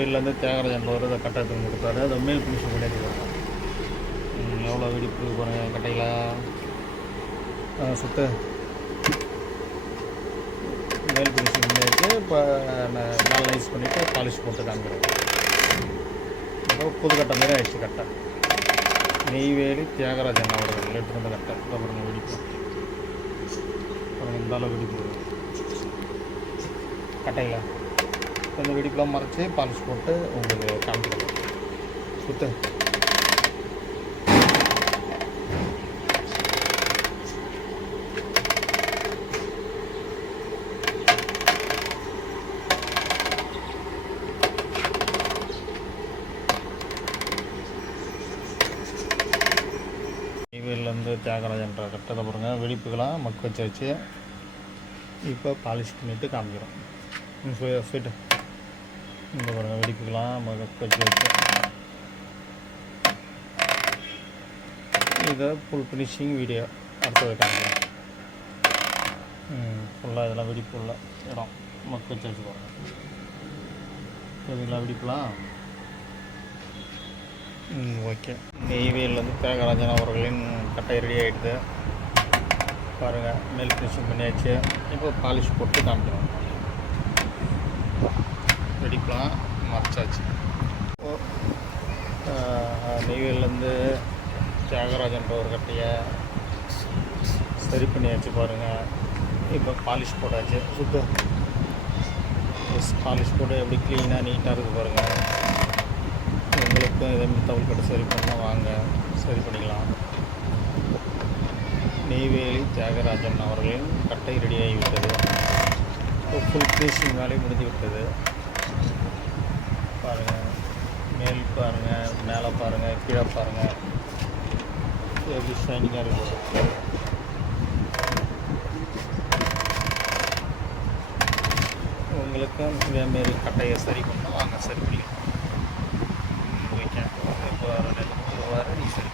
நெய்வேலியிலேருந்து தியாகராஜன் ஒரு கட்டத்துக்கு கொடுத்தாரு. அதை மேல் பிடிச்சி பண்ணிட்டு எவ்வளோ வெடிப்பு பாருங்கள் கட்டையில் சுத்த மேல் பிடிச்சி பண்ணியாச்சு. இப்போ பேலன்ஸ் பண்ணிவிட்டு பாலிஷ் போட்டு காமிக்கிறோம். இப்போ புது கட்டை மாரி ஆயிடுச்சு கட்டை. நெய்வேலி தியாகராஜன் அவர்கள் எடுத்துருந்த கட்டை. அப்புறம் வெடிப்பு இந்த அளவு வெடிப்பு கட்டையில் கொஞ்சம் வெடிப்பெலாம் மறைச்சி பாலிஷ் போட்டு உங்களுக்கு காமிக்கிறோம். சுத்த நெய்வேலியிலேருந்து தியாகராஜன்ற கட்டத்தை பாருங்க. வெடிப்புகளாம் மக்கு வச்சு இப்போ பாலிஷ் பண்ணிவிட்டு காமிக்கிறோம். ஸ்வீட்டு இந்த பாருங்கள் வெடிப்புகளாம் மக்கு வச்சு இதை ஃபுல் ஃபினிஷிங் வீடியோ அடுத்தது காமிக்கிறோம். ஃபுல்லாக இதெல்லாம் வெடிப்பு உள்ள இடம் மக்கு வச்சு பாருங்கள். இதுங்களா வெடிப்புலாம் ஓகே. நெய்வேலியிலேருந்து தியாகராஜன் அவர்களின் கட்டை ரெடி ஆகிடுது பாருங்கள். மேல் ஃபினிஷிங் பண்ணியாச்சு. இப்போ பாலிஷ் போட்டு காமிக்கிறோம். வெடிக்கலாம் மறைச்சாச்சு. நெய்வேலியிலேருந்து தியாகராஜன்ற ஒரு கட்டையை சரி பண்ணியாச்சு பாருங்கள். இப்போ பாலிஷ் போட்டாச்சு. சுத்த பாலிஷ் போட்டு எப்படி க்ளீனாக நீட்டாக இருக்குது பாருங்கள். உங்களுக்கும் இதேமாதிரி தவுள் கட்டை சரி பண்ணால் வாங்க, சரி பண்ணிக்கலாம். நெய்வேலி தியாகராஜன் அவர்களின் கட்டை ரெடியாகிவிட்டது. ஃபுல் ஃபினிஷிங் வேலை முடிஞ்சு விட்டது பாருங்கள். மேல் பாருங்கள், மேலே பாருங்கள், கீழே பாருங்கள் எப்படி ஷைனிங்காக இருக்குது. உங்களுக்கும் இதேமாரி கட்டையை சரி பண்ணால் வாங்க, சரி பண்ணிக்கலாம். ஓகே. இப்போ 2 சரி